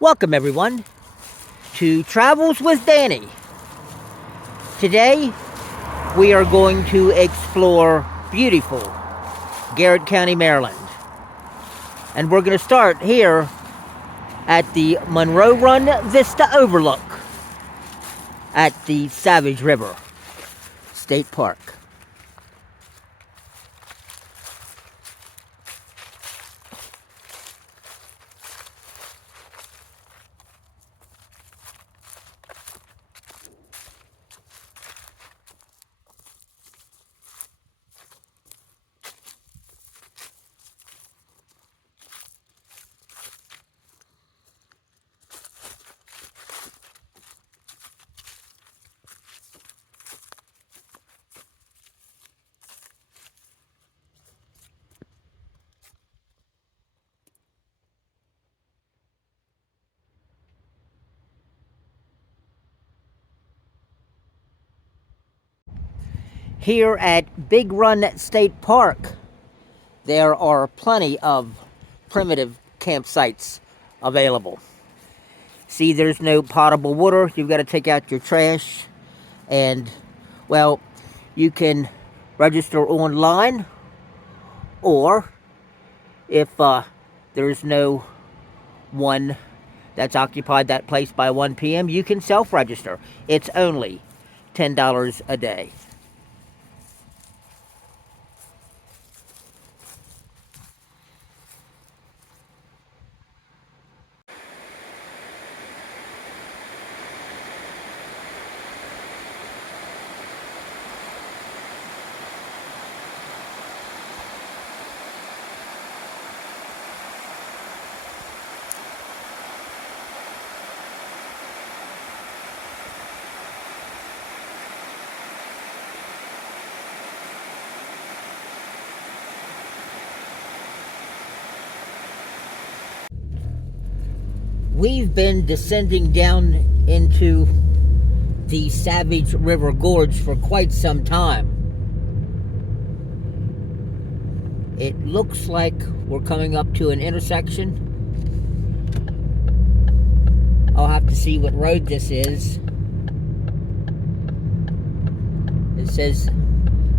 Welcome everyone to Travels with Danny. Today we are going to explore beautiful Garrett County, Maryland. And we're going to start here at the Monroe Run Vista Overlook at the Savage River State Park. Here at Big Run State Park, there are plenty of primitive campsites available. See, there's no potable water. You've got to take out your trash. And, well, you can register online. Or, if there's no one that's occupied that place by 1 p.m., you can self-register. It's only $10 a day. We've been descending down into the Savage River Gorge for quite some time. It looks like we're coming up to an intersection. I'll have to see what road this is. It says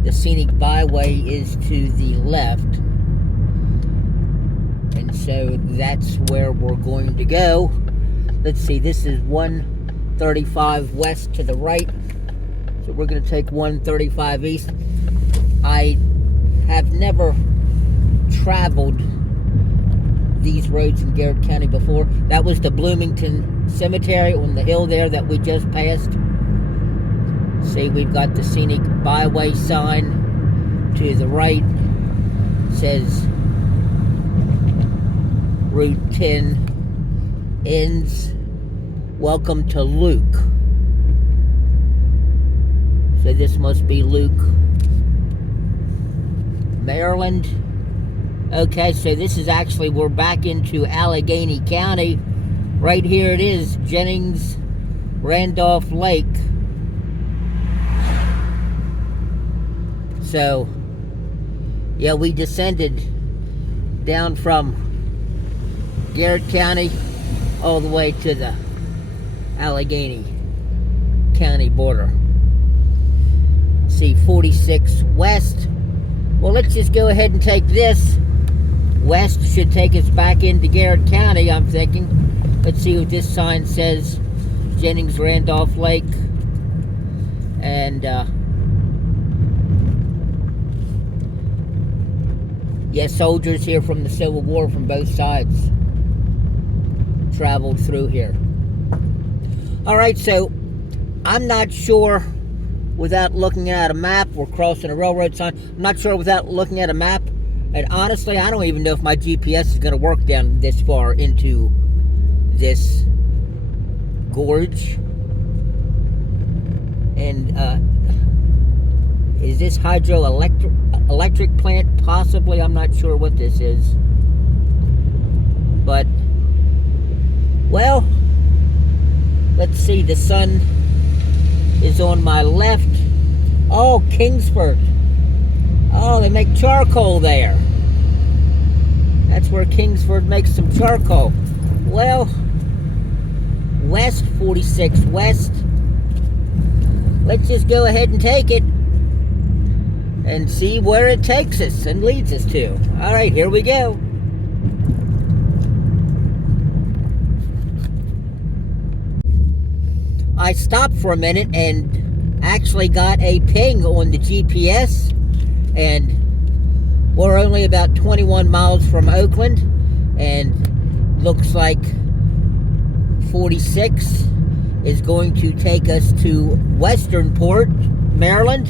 the scenic byway is to the left. And so that's where we're going to go. Let's see, this is 135 west to the right. So we're going to take 135 east. I have never traveled these roads in Garrett County before. That was the Bloomington Cemetery on the hill there that we just passed. See, we've got the scenic byway sign to the right. It says Route 10 ends. Welcome to Luke. So this must be Luke, Maryland. Okay, so this is actually, we're back into Allegheny County. Right here it is, Jennings Randolph Lake. So, yeah, we descended down from Garrett County all the way to the Allegheny County border. See, 46 west. Well, let's just go ahead and take this. West should take us back into Garrett County, I'm thinking. Let's see what this sign says. Jennings Randolph Lake. And, yes, soldiers here from the Civil War from both sides traveled through here. Alright, so I'm not sure without looking at a map. We're crossing a railroad sign. I'm not sure without looking at a map. And honestly, I don't even know if my GPS is going to work down this far into this gorge. And is this hydroelectric plant? Possibly. I'm not sure what this is. But, well, let's see. The sun is on my left. Oh, Kingsford. Oh, they make charcoal there. That's where Kingsford makes some charcoal. Well, 46 West. Let's just go ahead and take it and see where it takes us and leads us to. All right, here we go. I stopped for a minute and actually got a ping on the GPS, and we're only about 21 miles from Oakland, and looks like 46 is going to take us to Westernport, Maryland.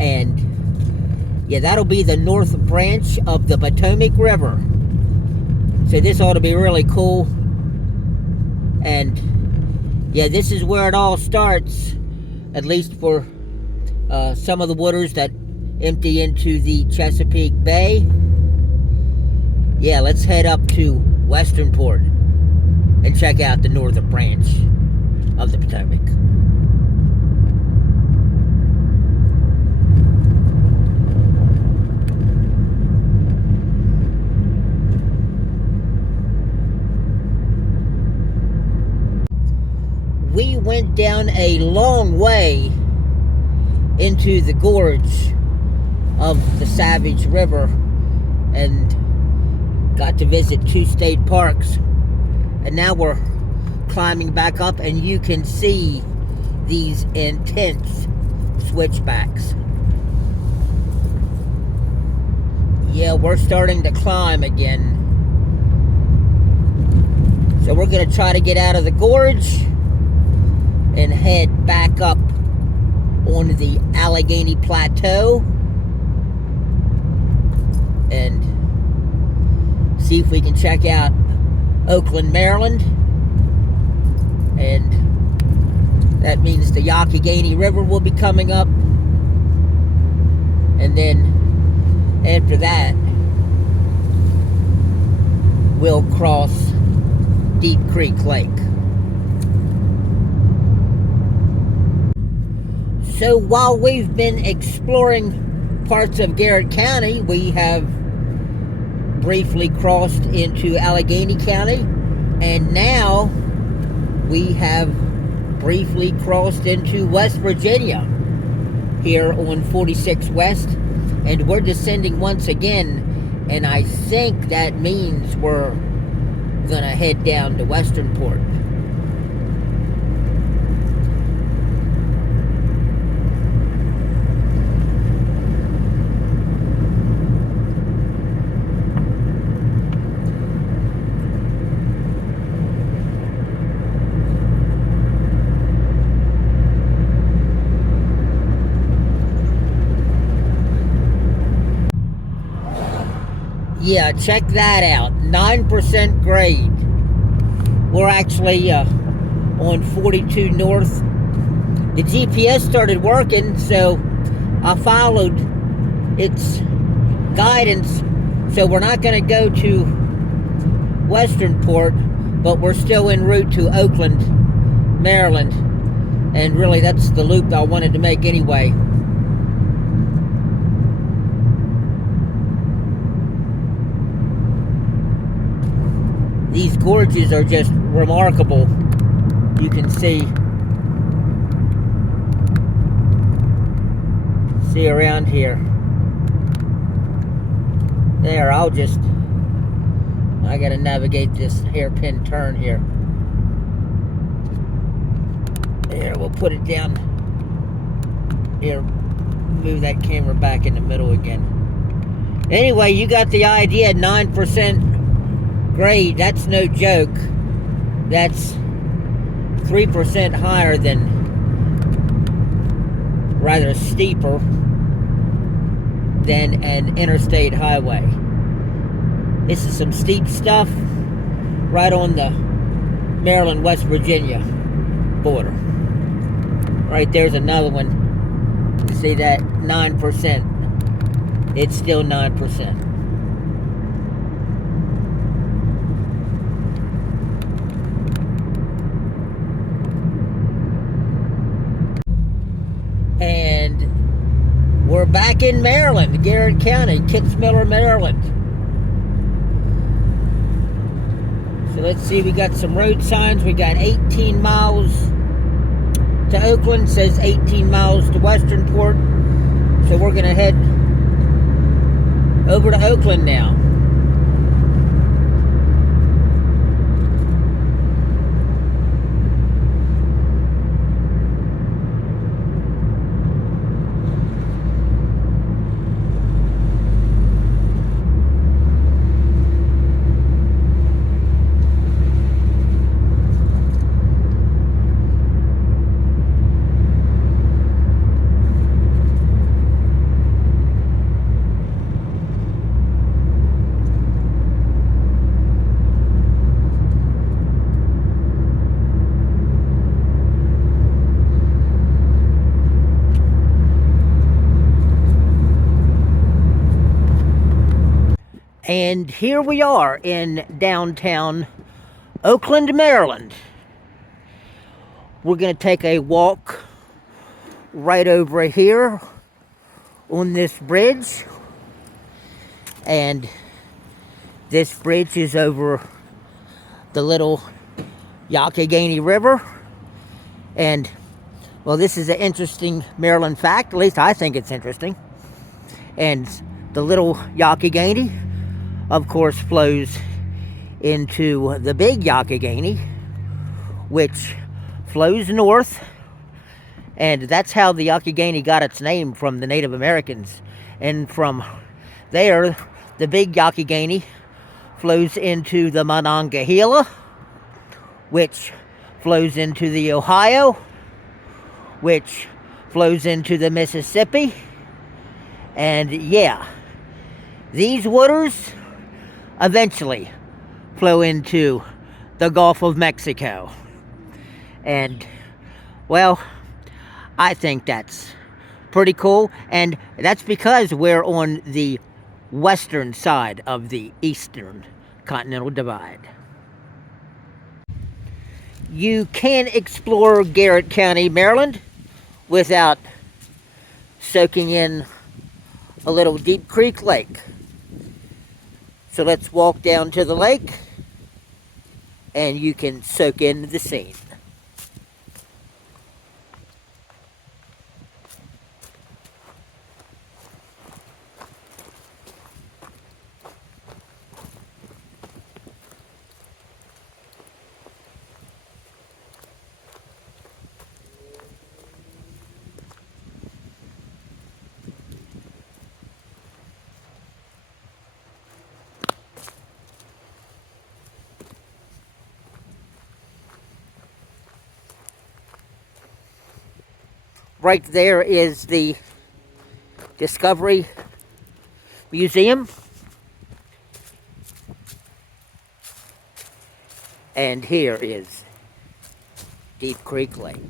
And yeah, that'll be the north branch of the Potomac River. So this ought to be really cool. And yeah, this is where it all starts, at least for some of the waters that empty into the Chesapeake Bay. Yeah, let's head up to Westernport and check out the northern branch of the Potomac. We went down a long way into the gorge of the Savage River and got to visit 2 state parks. And now we're climbing back up, and you can see these intense switchbacks. Yeah, we're starting to climb again. So we're going to try to get out of the gorge and head back up on the Allegheny Plateau and see if we can check out Oakland, Maryland. And that means the Allegheny River will be coming up. And then after that, we'll cross Deep Creek Lake. So while we've been exploring parts of Garrett County, we have briefly crossed into Allegheny County, and now we have briefly crossed into West Virginia here on 46 West, and we're descending once again, and I think that means we're gonna head down to Westernport. Yeah, check that out. 9% grade. We're actually on 42 North. The GPS started working, so I followed its guidance. So we're not going to go to Westernport, but we're still en route to Oakland, Maryland. And really, that's the loop I wanted to make anyway. These gorges are just remarkable. You can see around here. There, I gotta navigate this hairpin turn here. There, we'll put it down. Here, move that camera back in the middle again. Anyway, you got the idea. 9% grade, that's no joke. That's 3% higher than, rather steeper than an interstate highway. This is some steep stuff right on the Maryland-West Virginia border. Right there's another one. See that? 9%. It's still 9%. And we're back in Maryland, Garrett County, Kitzmiller, Maryland. So let's see, we got some road signs. We got 18 miles to Oakland, says 18 miles to Westernport. So we're gonna head over to Oakland now. And here we are in downtown Oakland, Maryland. We're going to take a walk right over here on this bridge. And this bridge is over the little Allegheny River. And, well, this is an interesting Maryland fact. At least I think it's interesting. And the little Allegheny, of course, flows into the big Allegheny, which flows north, and that's how the Allegheny got its name, from the Native Americans. And from there, the big Allegheny flows into the Monongahela, which flows into the Ohio, which flows into the Mississippi. And yeah, these waters eventually flow into the Gulf of Mexico. And, well, I think that's pretty cool. And that's because we're on the western side of the eastern continental divide. You can explore Garrett County, Maryland, without soaking in a little Deep Creek Lake. So let's walk down to the lake, and you can soak in the scene. Right there is the Discovery Museum. And here is Deep Creek Lake.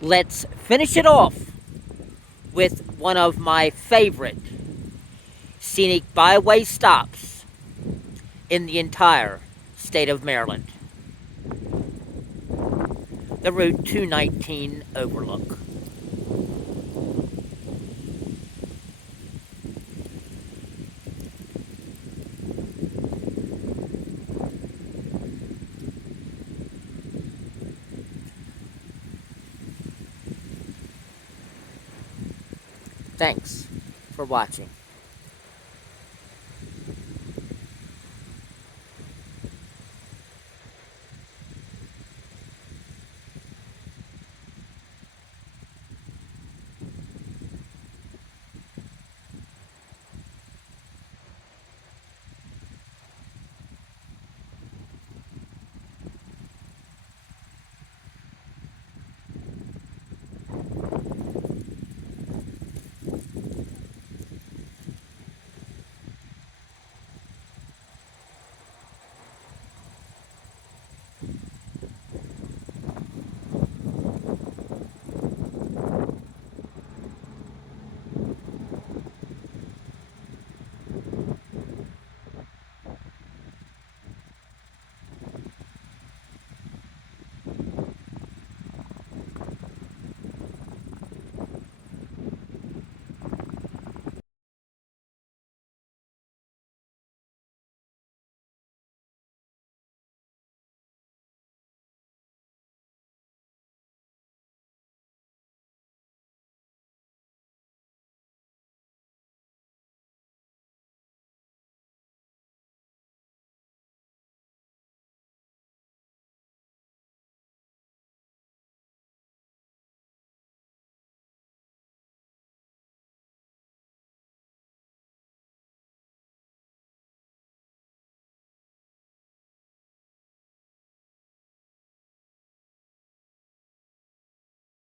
Let's finish it off with one of my favorite scenic byway stops in the entire state of Maryland. The Route 219 Overlook. Thanks for watching.